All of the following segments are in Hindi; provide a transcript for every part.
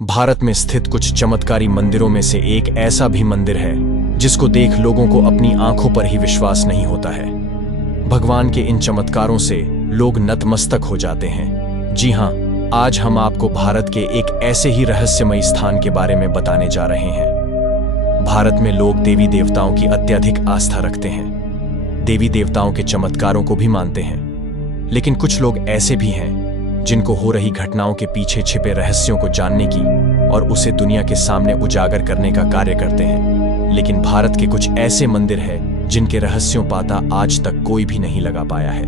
भारत में स्थित कुछ चमत्कारी मंदिरों में से एक ऐसा भी मंदिर है जिसको देख लोगों को अपनी आंखों पर ही विश्वास नहीं होता है। भगवान के इन चमत्कारों से लोग नतमस्तक हो जाते हैं। जी हां, आज हम आपको भारत के एक ऐसे ही रहस्यमयी स्थान के बारे में बताने जा रहे हैं। भारत में लोग देवी देवताओं की अत्यधिक आस्था रखते हैं, देवी देवताओं के चमत्कारों को भी मानते हैं। लेकिन कुछ लोग ऐसे भी हैं जिनको हो रही घटनाओं के पीछे छिपे रहस्यों को जानने की और उसे दुनिया के सामने उजागर करने का कार्य करते हैं। लेकिन भारत के कुछ ऐसे मंदिर हैं जिनके रहस्यों पता आज तक कोई भी नहीं लगा पाया है।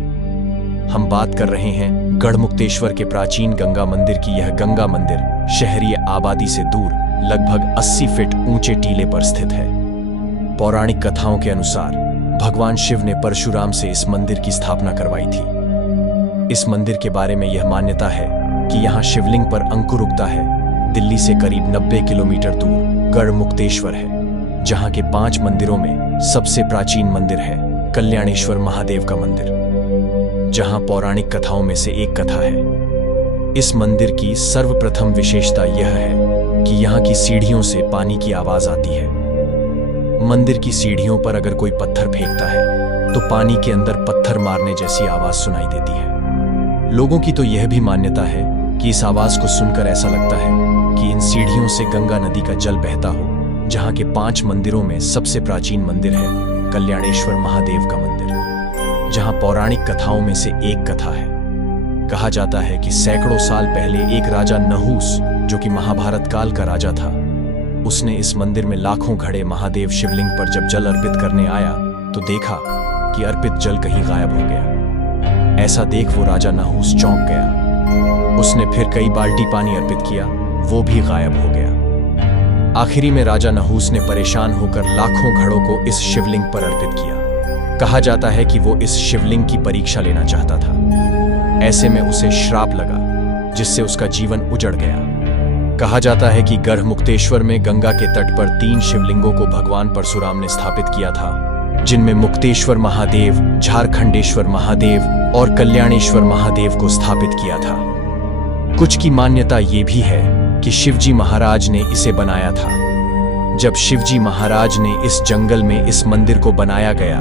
हम बात कर रहे हैं गढ़मुक्तेश्वर के प्राचीन गंगा मंदिर की। यह गंगा मंदिर शहरी आबादी से दूर लगभग 80 फीट ऊंचे टीले पर स्थित है। पौराणिक कथाओं के अनुसार भगवान शिव ने परशुराम से इस मंदिर की स्थापना करवाई थी। इस मंदिर के बारे में यह मान्यता है कि यहाँ शिवलिंग पर अंकुर उगता है। दिल्ली से करीब 90 किलोमीटर दूर गढ़मुक्तेश्वर है, जहाँ के 5 मंदिरों में सबसे प्राचीन मंदिर है कल्याणेश्वर महादेव का मंदिर, जहाँ पौराणिक कथाओं में से एक कथा है। इस मंदिर की सर्वप्रथम विशेषता यह है कि यहाँ की सीढ़ियों से पानी की आवाज आती है। मंदिर की सीढ़ियों पर अगर कोई पत्थर फेंकता है तो पानी के अंदर पत्थर मारने जैसी आवाज सुनाई देती है। लोगों की तो यह भी मान्यता है कि इस आवाज को सुनकर ऐसा लगता है कि इन सीढ़ियों से गंगा नदी का जल बहता हो। जहाँ के 5 मंदिरों में सबसे प्राचीन मंदिर है कल्याणेश्वर महादेव का मंदिर, जहाँ पौराणिक कथाओं में से एक कथा है। कहा जाता है कि सैकड़ों साल पहले एक राजा नहूस, जो कि महाभारत काल का राजा था, उसने इस मंदिर में लाखों घड़े महादेव शिवलिंग पर जब जल अर्पित करने आया तो देखा कि अर्पित जल कहीं गायब हो गया। ऐसा देख वो राजा नहूस चौंक गया। उसने फिर कई बाल्टी पानी अर्पित किया, वो भी गायब हो गया। आखिरी में राजा नहूस ने परेशान होकर लाखों घड़ों को इस शिवलिंग पर अर्पित किया। कहा जाता है कि वो इस शिवलिंग की परीक्षा लेना चाहता था। ऐसे में उसे श्राप लगा, जिससे उसका जीवन उजड़ गया। कहा जाता है कि गढ़मुक्तेश्वर में गंगा के तट पर 3 शिवलिंगों को भगवान परशुराम ने स्थापित किया था, जिनमें मुक्तेश्वर महादेव, झारखंडेश्वर महादेव और कल्याणेश्वर महादेव को स्थापित किया था। कुछ की मान्यता ये भी है कि शिवजी महाराज ने इसे बनाया था। जब शिवजी महाराज ने इस जंगल में इस मंदिर को बनाया गया,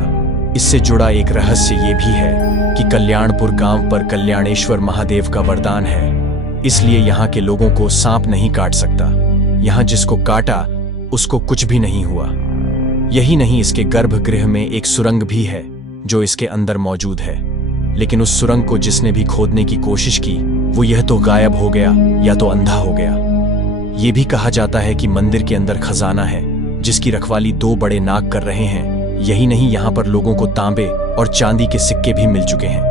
इससे जुड़ा एक रहस्य ये भी है कि कल्याणपुर गांव पर कल्याणेश्वर महादेव का वरदान है, इसलिए यहाँ के लोगों को सांप नहीं काट सकता। यहाँ जिसको काटा उसको कुछ भी नहीं हुआ। यही नहीं, इसके गर्भगृह में एक सुरंग भी है जो इसके अंदर मौजूद है। लेकिन उस सुरंग को जिसने भी खोदने की कोशिश की, वो यह तो गायब हो गया या तो अंधा हो गया। ये भी कहा जाता है कि मंदिर के अंदर खजाना है जिसकी रखवाली 2 बड़े नाग कर रहे हैं। यही नहीं, यहाँ पर लोगों को तांबे और चांदी के सिक्के भी मिल चुके हैं।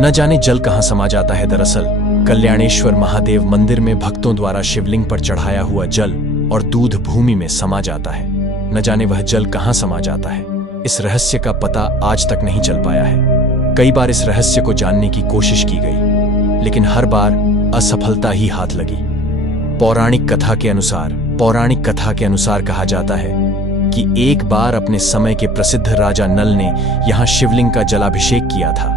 न जाने जल कहाँ समा जाता है। दरअसल कल्याणेश्वर महादेव मंदिर में भक्तों द्वारा शिवलिंग पर चढ़ाया हुआ जल और दूध भूमि में समा जाता है। न जाने वह जल कहाँ समा जाता है। इस रहस्य का पता आज तक नहीं चल पाया है। कई बार इस रहस्य को जानने की कोशिश की गई, लेकिन हर बार असफलता ही हाथ लगी। पौराणिक कथा के अनुसार कहा जाता है कि एक बार अपने समय के प्रसिद्ध राजा नल ने यहाँ शिवलिंग का जलाभिषेक किया था,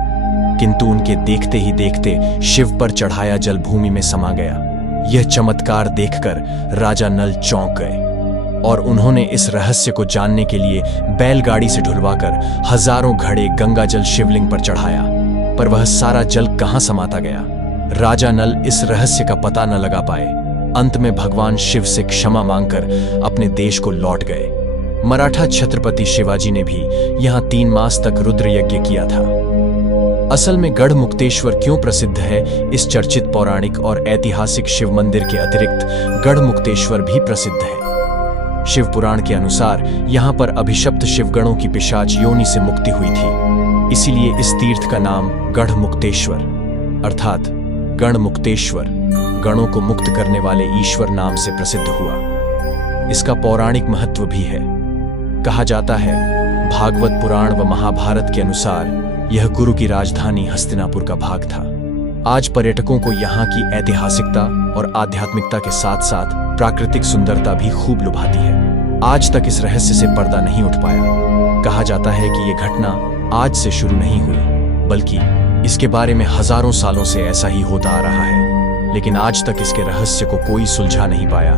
किंतु उनके देखते ही देखते शिव पर चढ़ाया जल भूमि में समा गया। यह चमत्कार देखकर राजा नल चौंक गए और उन्होंने इस रहस्य को जानने के लिए बैलगाड़ी से ढुलवाकर हजारों घड़े गंगा जल शिवलिंग पर चढ़ाया, पर वह सारा जल कहां समाता गया। राजा नल इस रहस्य का पता न लगा पाए। अंत में भगवान शिव से क्षमा मांगकर अपने देश को लौट गए। मराठा छत्रपति शिवाजी ने भी यहाँ 3 मास तक रुद्र यज्ञ किया था। असल में गढ़मुक्तेश्वर क्यों प्रसिद्ध है, इस चर्चित पौराणिक और ऐतिहासिक शिव मंदिर के अतिरिक्त गढ़मुक्तेश्वर भी प्रसिद्ध है। शिव पुराण के अनुसार यहाँ पर अभिशप्त शिवगणों की पिशाच योनि से मुक्ति हुई थी। इसीलिए इस तीर्थ का नाम गढ़मुक्तेश्वर अर्थात गणमुक्तेश्वर, गणों को मुक्त करने वाले ईश्वर नाम से प्रसिद्ध हुआ। इसका पौराणिक महत्व भी है। कहा जाता है भागवत पुराण व महाभारत के अनुसार यह कुरु की राजधानी हस्तिनापुर का भाग था। आज पर्यटकों को यहाँ की ऐतिहासिकता और आध्यात्मिकता के साथ साथ प्राकृतिक सुंदरता भी खूब लुभाती है। आज तक इस रहस्य से पर्दा नहीं उठ पाया। कहा जाता है कि यह घटना आज से शुरू नहीं हुई, बल्कि इसके बारे में हजारों सालों से ऐसा ही होता आ रहा है। लेकिन आज तक इसके रहस्य को कोई सुलझा नहीं पाया।